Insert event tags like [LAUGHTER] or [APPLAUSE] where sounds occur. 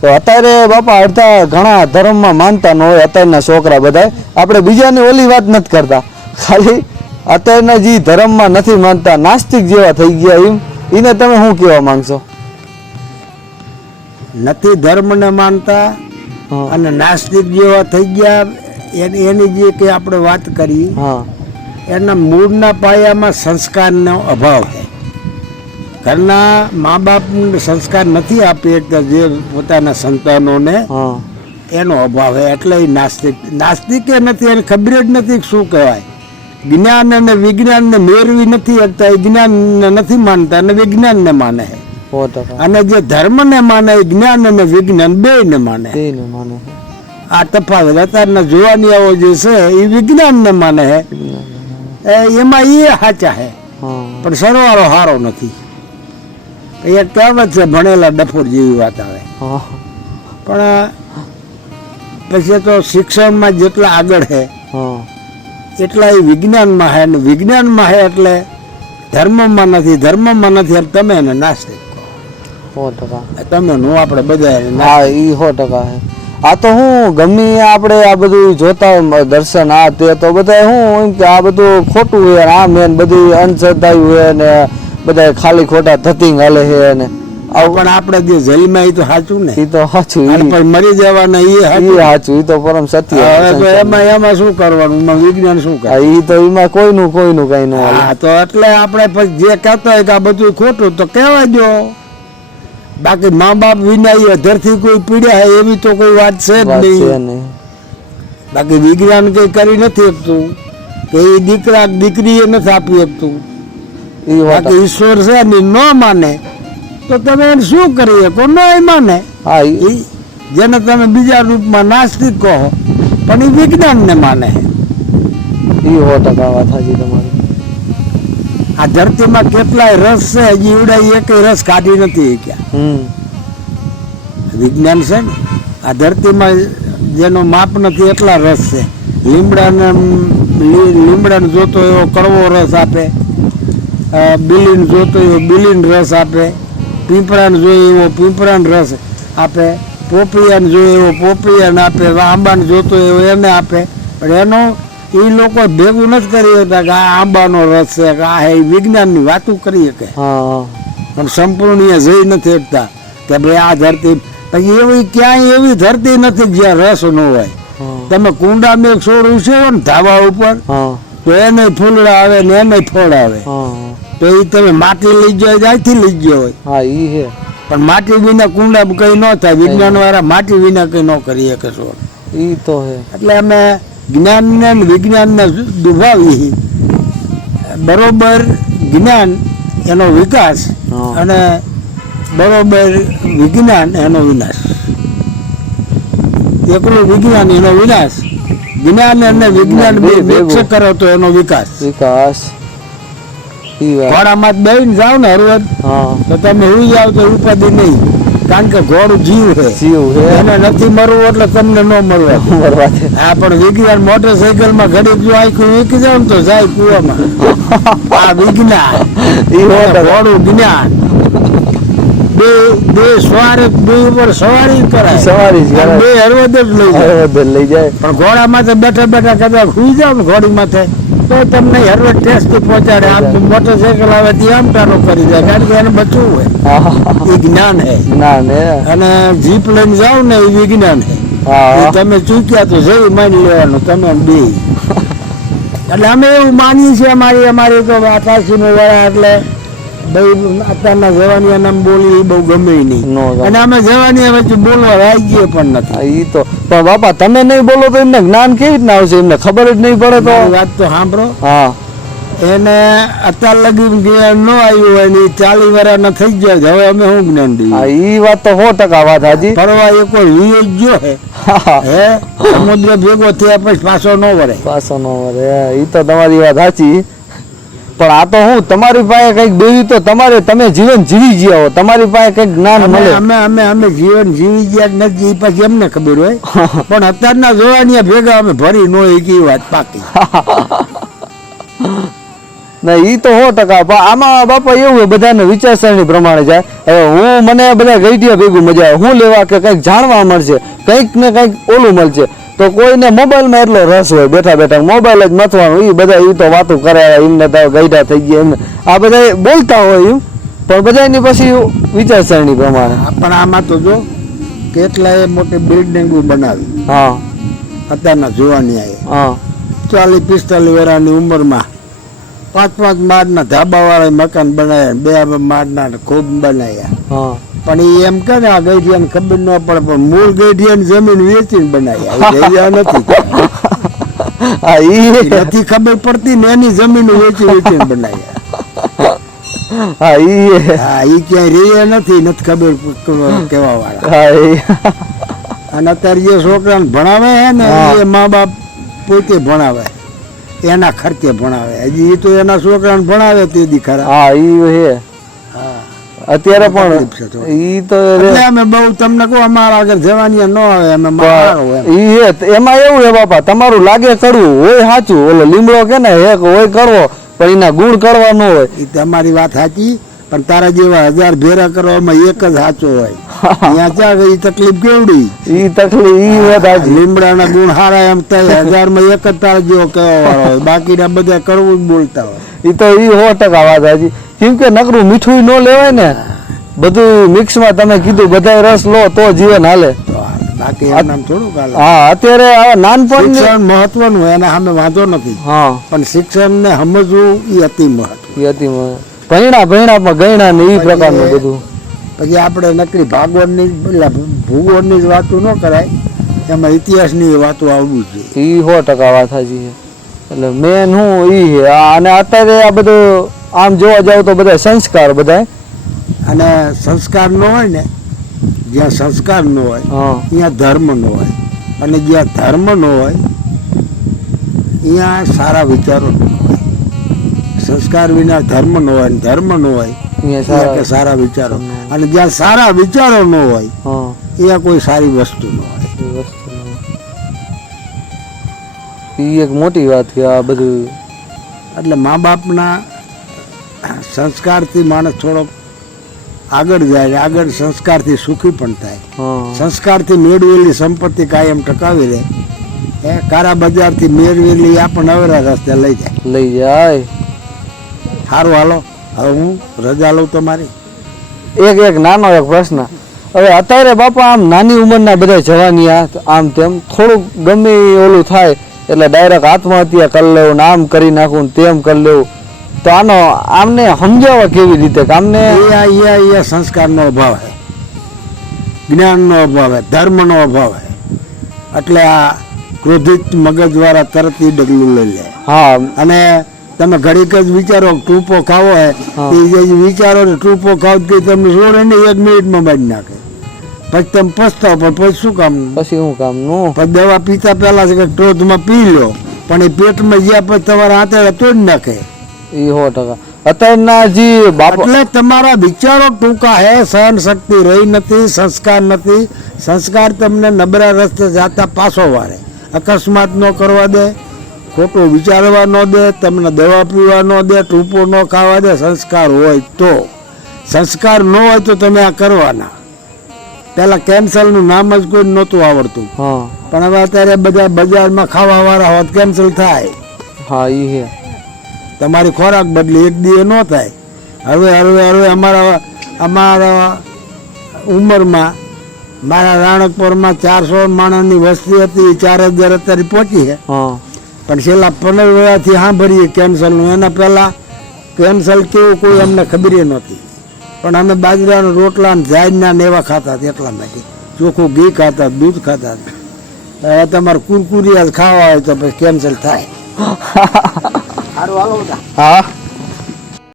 તો અત્યારે બાપા અડધા ઘણા ધર્મમાં માનતા ન હોય અત્યારના છોકરા બધા. આપણે બીજાની ઓલી વાત નથી કરતા. ખાલી અત્યારના જે ધર્મમાં નથી માનતા નાસ્તિક જેવા થઈ ગયા એમ. એને તમે શું કહેવા માંગશો? નથી ધર્મને માનતા અને નાસ્તિક જેવા થઈ ગયા એની એની જે કે આપણે વાત કરી હા. એના મૂળના પાયામાં સંસ્કારનો અભાવ. ઘરના મા બાપ સંસ્કાર નથી આપી શકતા જે પોતાના સંતાનોને હા. એનો અભાવ એટલે નાસ્તિક નાસ્તિકે નથી એને ખબર જ નથી કે શું કહેવાય. જ્ઞાન અને વિજ્ઞાનને મેળવી નથી શકતા એ જ્ઞાનને નથી માનતા અને વિજ્ઞાનને માને અને જે ધર્મને માને એ જ્ઞાન અને વિજ્ઞાન બેયને માને. આ તફાવત અત્યારના જોવાનીઓ જે છે એ વિજ્ઞાનને માને એ એમાં એ સાચા છે. હા. પણ સરવાળો સારો નથી. એ કહેવત છે ભણેલા ડફોર જેવી વાત આવે. પણ પછી તો શિક્ષણમાં જેટલા આગળ છે હા. એટલા એ વિજ્ઞાનમાં હે અને વિજ્ઞાનમાં હે એટલે ધર્મમાં નથી ધર્મમાં નથી એટલે તમે એને નાસ્તિક તમે નું આપણે બધા. હા એ સો ટકા આ તો હું ગમે આપણે આ બધું જોતા દર્શન આ તે તો બધા હું એમ કે આ બધું ખોટું હોય આ મેન બધી અંધશ્રદ્ધા હોય ને બધા ખાલી ખોટા ધતિંગ હાલે છે અને પણ આપણે જે જેલમાં એ તો સાચું ને. એ તો સાચું પણ મરી જવાના એ સાચું એ તો પરમ સત્ય. એમાં એમાં શું કરવાનું? વિજ્ઞાન શું કરે? એ તો એમાં કોઈનું કોઈનું કઈ નું હા તો એટલે આપણે જે કહેતા હોય કે આ બધું ખોટું તો કહેવા જો બાકી મા બાપ વિના એ અધરથી કોઈ પીડ્યા હોય એવી તો કોઈ વાત છે જ નહીં. બાકી વિજ્ઞાન કઈ કરી નથી શકતું. કે એ દીકરા દીકરી એ નથી આપી શકતું. બાકી ઈશ્વર છે ને ન માને તો તમે એને શું કરી શકો ન માને? હા ઈ જેને તમે બીજા રૂપમાં નાસ્તિક કહો પણ એ વિજ્ઞાનને માને. એ હો ટકા વાત સાચી તમારી. આ ધરતીમાં કેટલાય રસ છે હજી એવડા એક રસ કાઢી નથી ક્યાં હમ. વિજ્ઞાન છે ને આ ધરતીમાં જેનો માપ નથી એટલા રસ છે. લીમડાને લીમડાને જોતો એવો કડવો રસ આપે. બિલીન જોતો એવો બિલીન રસ આપે. પીંપળાને જોઈએ એવો પીંપળાને રસ આપે. પોપિયાને જોઈએ એવો પોપિયાને આપે. આંબાને જોતો એવો એને આપે. પણ એનો એ લોકો ભેગું નથી કરી શકતા કે આ આંબાનો રસ છે કે આ એ વિજ્ઞાનની વાતો કરી શકે. પણ સંપૂર્ણ એ જઈ નથી શકતા. કે ભાઈ આ ધરતી પછી એવી ક્યાંય એવી ધરતી નથી જ્યાં રસ ન હોય. તમે કુંડામાં એક છોડ ઉછેવો ને ધાબા ઉપર હા. તો એને ફૂલડા આવે ને એને ફળ આવે. તો એ તમે માટી લઈ જાય ત્યાંથી લઈ ગયો હોય હા એ છે પણ માટી વિના કુંડા કઈ ન થાય વિજ્ઞાન વાળા માટી વિના કઈ ન કરી કશો એ તો હે. એટલે અમે જ્ઞાનને ને વિજ્ઞાનને દુભાવી. બરોબર જ્ઞાન એનો વિકાસ અને બરોબર વિજ્ઞાન એનો વિનાશ. એકલું વિજ્ઞાન એનો વિનાશ. જ્ઞાન અને વિજ્ઞાન બે મિક્સ કરો તો એનો વિકાસ. વિકાસ. ઘોડામાં બેન જાઓ ને હરવદ હા. તો તમે હું જાવ તો ઉપાધિ નહીં. કારણ કે ઘોડું જીવ છે. જીવ હે એને નથી મરવું એટલે તમને ન મરવા બરબાદ હા પણ વિજ્ઞાન મોટરસાયકલમાં ઘડી જો આખું વીકી જાવ તો જાય કુવામાં. [LAUGHS] આ વિજ્ઞાન. ઘોડું જ્ઞાન. બે બે સવારે બે ઉપર સવારી કરાય. સવારી બે હરવદ લઈ જાય. લઈ જાય. પણ ઘોડામાં માથે બેઠા બેઠા કદાચ સુઈ જાવ ને ઘોડી માથે તો તમને હરવદ ટેસ્ટ પહોંચાડે. આમ મોટરસાયકલ આવે તે આમ ટાનો કરી જાય કારણ કે એને બચવું હોય. એ જ્ઞાન હે. જ્ઞાન હે અને જીપ લઈને જાવ ને એ વિજ્ઞાન હે. તમે ચૂક્યા તો જઈ માની લેવાનું તમે બે. [LAUGHS] એટલે અમે એવું માનીએ છીએ અમારી અમારી તો પાછી વાળા એટલે ભાઈ અત્યારના જવાની નામ બોલી એ બહુ ગમે નહીં. અને અમે જવાની વચ્ચે બોલવા રાજી પણ નથી. એ તો. પણ બાપા તમે નહીં બોલો તો એમને જ્ઞાન કેવી રીતના આવશે? એમને ખબર જ નહીં પડે તો. વાત તો સાંભળો. હા. એને અત્યાર લગી જ્ઞાન ન આવ્યું હોય ને ચાલી વર્ષના થઈ ગયા હવે અમે શું જ્ઞાન દઈએ? ઈ વાત તો સો ટકા વાત હાજી. ફરવા એક વીએ જ ગયો હા. હે. સમુદ્ર ભેગો થયા પછી પાછો ન વરે. પાછો ન વરે. એ તો તમારી વાત સાચી પણ આ તો હું તમારી પાસે કંઈક દેવી તો તમારે તમે જીવન જીવી ગયા હો. તમારી પાસે કંઈક જ્ઞાન મળે. અમે અમે અમે જીવન જીવી ગયા નથી એ પછી એમને ખબર હોય. પણ અત્યારના જોવાની ભેગા અમે ભરી નો એક વાત પાકી. ના ઈ તો સો ટકા આમાં બાપા એવું હોય બધાને વિચારસરણી પ્રમાણે જાય. હવે હું મને બધા ગઈઢિયા ભેગું મજા આવે. હું લેવા કે કંઈક જાણવા મળશે કંઈક ને કંઈક ઓલું મળશે. તો કોઈને મોબાઈલમાં એટલો રસ હોય બેઠા બેઠા મોબાઈલ જ મથવાનું એ બધા એ તો વાતો કરે એમને તો ગઈડા થઈ ગયા એમને. આ બધા બોલતા હોય એમ પણ બધાની પછી વિચારસરણી પ્રમાણે. પણ આમાં તો જો કેટલાય મોટી બિલ્ડિંગો બનાવી. હા. અત્યારના જોવાની હા. ચાલીસ પિસ્તાલીસ વર્ષની ઉંમરમાં પાંચ પાંચ માળના ધાબાવાળા મકાન બનાવ્યા બે માળના ખૂબ બનાવ્યા. હા. પણ એ એમ કે ને આ ગઈઢિયાને ખબર ન પડે પણ મૂળ ગઈઢિયાની જમીન વેચીને બનાવ્યા [LAUGHS] એ નથી. હા એ નથી ખબર પડતી ને એની જમીન વેચી વેચીને બનાવી. હા ઈ હા ઈ ક્યાંય રહે નથી નથી ખબર કેવા વાળા હા અને અત્યારે જે છોકરાને ભણાવે છે ને એ મા બાપ પોતે ભણાવે. એના ખર્ચે ભણાવે. હજી એ તો એના છોકરાને ભણાવે તે દી ખરા. હા ઈ હે હા. અત્યારે પણ. ઈ તો અમે બહુ તમને કહું અમારા આગળ જવાની ન આવે અમે ઈ એમાં એવું હે બાપા તમારું લાગે કરવું હોય સાચું ઓલો લીમડો કે ને એક હોય કરવો પણ એના ગુણ કરવા ન હોય. એ તમારી વાત સાચી પણ તારા જેવા હજાર ભેરા કરવામાં એક જ સાચો હોય. ત્યાં ત્યાં એ તકલીફ કેવડી? એ તકલીફ ઈ વાત લીમડાના ગુણ હારા એમ થાય હજારમાં એક જ તાર જેવો કહેવા વાળો હોય. બાકીના બધા કરવું જ બોલતા હોય. એ તો ઈ સો ટકા વાત હાજી કેમ કે નકરું મીઠું ન લેવાય ને બધું મિક્સમાં તમે કીધું બધા રસ લો તો જીવન હાલે. બાકી એમ હા અત્યારે નાનપણ શિક્ષણ મહત્વનું એના સામે વાંધો નથી. હા. પણ શિક્ષણને સમજવું એ અતિ મહત્વ. ભણ્યા ભણ્યા પણ ગણ્યા ને એ પ્રકારનું બધું. પછી આપણે નકરી ભાગવતની એટલે ભૂગોળની જ વાતો ન કરાય એમાં ઇતિહાસની વાતો આવવું જોઈએ. ઈ સો ટકા વાત સાચી છે. એટલે મેન હું ઈ છે. અને અત્યારે આ બધું આમ જોવા જાવ તો બધા સંસ્કાર બધા અને સંસ્કાર ન હોય ને જ્યાં સંસ્કાર ન હોય ત્યાં ધર્મ ન હોય. અને જ્યાં ધર્મ ન હોય ત્યાં સારા વિચારો ન હોય. સંસ્કાર વિના ધર્મ ન હોય ને ધર્મ ન હોય સારા વિચારો. વિચારો અને જ્યાં સારા વિચારો ન હોય હા. ત્યાં કોઈ સારી વસ્તુ ન હોય. એ એક મોટી વાત કે આ બધું. એટલે મા બાપના સંસ્કારથી માણસ થોડો આગળ જાય ને આગળ સંસ્કારથી સુખી પણ થાય. સંસ્કારથી મેળવેલી સંપત્તિ કાયમ ટકાવી રહે. એ કારા બજારથી મેળવેલી આ પણ અવરા રસ્તે લઈ જાય. લઈ જાય. સારું હાલો. હવે હું રજા લઉં તમારી? એક એક નાનો એક પ્રશ્ન. હવે અત્યારે બાપા આમ નાની ઉંમરના બધા જવાની આમ તેમ થોડુંક ગમે ઓલું થાય એટલે ડાયરેક્ટ આત્મહત્યા કરી લેવું ને આમ કરી નાખું ને તેમ કરી લેવું. તો આનો આમને સમજાવવા કેવી રીતે? કે આમને એ એ એ સંસ્કારનો અભાવ હે. જ્ઞાનનો અભાવ હે ધર્મનો અભાવ હે. એટલે આ ક્રોધિત મગજ દ્વારા તરત ઈ ડગલું લઈ લે. હા. અને તમે ઘડીક જ વિચારો ટૂંપો ખાવો હે. એ જે વિચારો ને ટૂંપો ખાવ કે તમને જોડે ને એક મિનિટમાં બાંધી નાખે. પછી તમે પસ્તાવ પણ પછી શું કામ? પછી શું કામનું? પછી દવા પીતા પહેલા છે કે ટોધમાં પી લો પણ એ પેટમાં જ્યાં પછી તમારા હાથે તોડી નાખે. એ હો ટકા. અત્યારના જે બાપા એટલે તમારા વિચારો ટૂંકા હે સહન શક્તિ રહી નથી સંસ્કાર નથી. સંસ્કાર તમને નબળા રસ્તે જાતા પાછો વાળે. અકસ્માત ન કરવા દે. ખોટું વિચારવા ન દે તમને દવા પીવા ન દે ટૂંપો ન ખાવા દે સંસ્કાર હોય તો. સંસ્કાર ન હોય તો તમે આ કરવાના. પહેલાં કેન્સરનું નામ જ કોઈ નહોતું આવડતું. હા. પણ હવે અત્યારે બધા બજારમાં ખાવા વાળા હોત કેન્સલ થાય. હા એ હે. તમારી ખોરાક બદલી એક દી ન થાય. હવે હવે હવે અમારા અમારા ઉંમરમાં મારા રાણકપુરમાં ચારસો માણસની વસ્તી હતી ચાર હજાર અત્યારે પહોંચી છે. હા. પણ છેલ્લા પંદર વર્ષથી સાંભળીએ કેન્સરનું. એના પહેલાં કેન્સર કેવું કોઈ અમને ખબર નહોતી. પણ અમે બાજરાના રોટલા ને ઝાડના ને એવા ખાતા હતા એટલા માટે. ચોખ્ખું ઘી ખાતા દૂધ ખાતા હતા. હવે તમારે કુરકુરિયા જ ખાવા હોય તો પછી કેન્સર થાય. [LAUGHS] સારું હાલો હા.